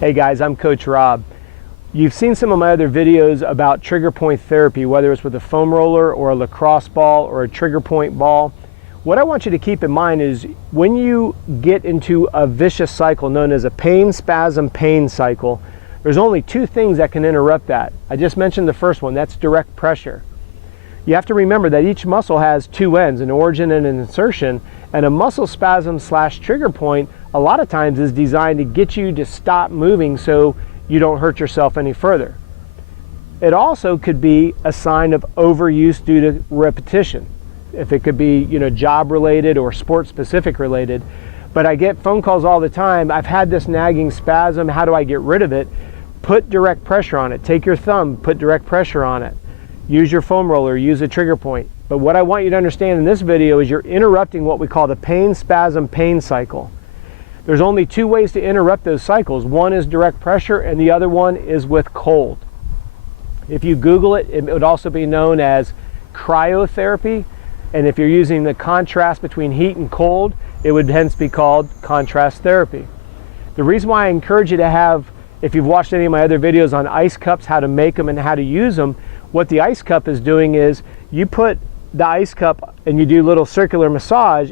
Hey guys, I'm Coach Rob. You've seen some of my other videos about trigger point therapy, whether it's with a foam roller or a lacrosse ball or a trigger point ball. What I want you to keep in mind is when you get into a vicious cycle known as a pain-spasm-pain cycle, there's only two things that can interrupt that. I just mentioned the first one, that's direct pressure. You have to remember that each muscle has two ends, an origin and an insertion, and a muscle spasm / trigger point a lot of times is designed to get you to stop moving so you don't hurt yourself any further. It also could be a sign of overuse due to repetition. If it could be, job related or sport specific related. But I get phone calls all the time. I've had this nagging spasm. How do I get rid of it? Put direct pressure on it. Take your thumb, put direct pressure on it. Use your foam roller, use a trigger point. But what I want you to understand in this video is you're interrupting what we call the pain-spasm-pain cycle. There's only two ways to interrupt those cycles. One is direct pressure and the other one is with cold. If you Google it, it would also be known as cryotherapy. And if you're using the contrast between heat and cold, it would hence be called contrast therapy. The reason why I encourage you to have, if you've watched any of my other videos on ice cups, how to make them and how to use them, what the ice cup is doing is you put the ice cup and you do a little circular massage,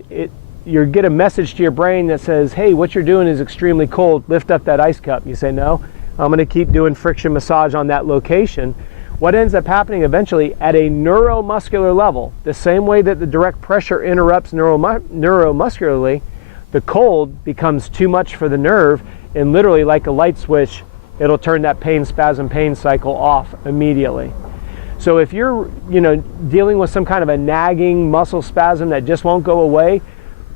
you get a message to your brain that says, hey, what you're doing is extremely cold, lift up that ice cup. You say, no, I'm going to keep doing friction massage on that location. What ends up happening eventually at a neuromuscular level, the same way that the direct pressure interrupts neuromuscularly, the cold becomes too much for the nerve, and literally like a light switch, it'll turn that pain-spasm-pain cycle off immediately. So if you're dealing with some kind of a nagging muscle spasm that just won't go away,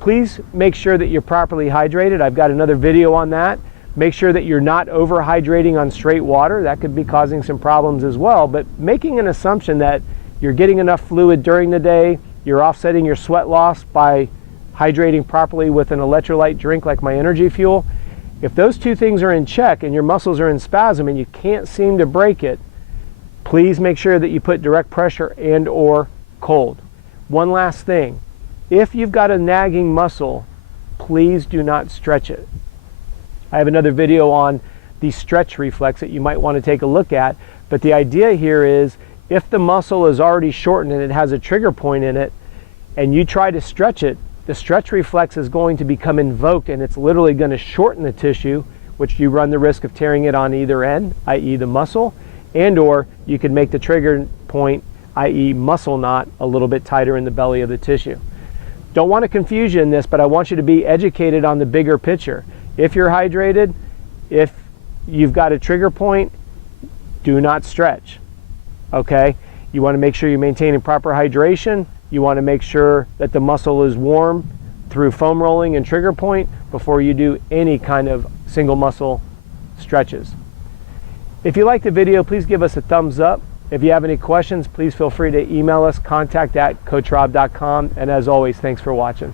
please make sure that you're properly hydrated. I've got another video on that. Make sure that you're not overhydrating on straight water. That could be causing some problems as well. But making an assumption that you're getting enough fluid during the day, you're offsetting your sweat loss by hydrating properly with an electrolyte drink like my Energy Fuel. If those two things are in check and your muscles are in spasm and you can't seem to break it, please make sure that you put direct pressure and or cold. One last thing. If you've got a nagging muscle, please do not stretch it. I have another video on the stretch reflex that you might want to take a look at, but the idea here is if the muscle is already shortened and it has a trigger point in it, and you try to stretch it, the stretch reflex is going to become invoked and it's literally going to shorten the tissue, which you run the risk of tearing it on either end, i.e. the muscle, and or you could make the trigger point, i.e. muscle knot, a little bit tighter in the belly of the tissue. Don't want to confuse you in this, but I want you to be educated on the bigger picture. If you're hydrated, if you've got a trigger point, do not stretch, okay? You want to make sure you're maintaining proper hydration. You want to make sure that the muscle is warm through foam rolling and trigger point before you do any kind of single muscle stretches. If you like the video, please give us a thumbs up. If you have any questions, please feel free to email us, contact@coachrob.com. And as always, thanks for watching.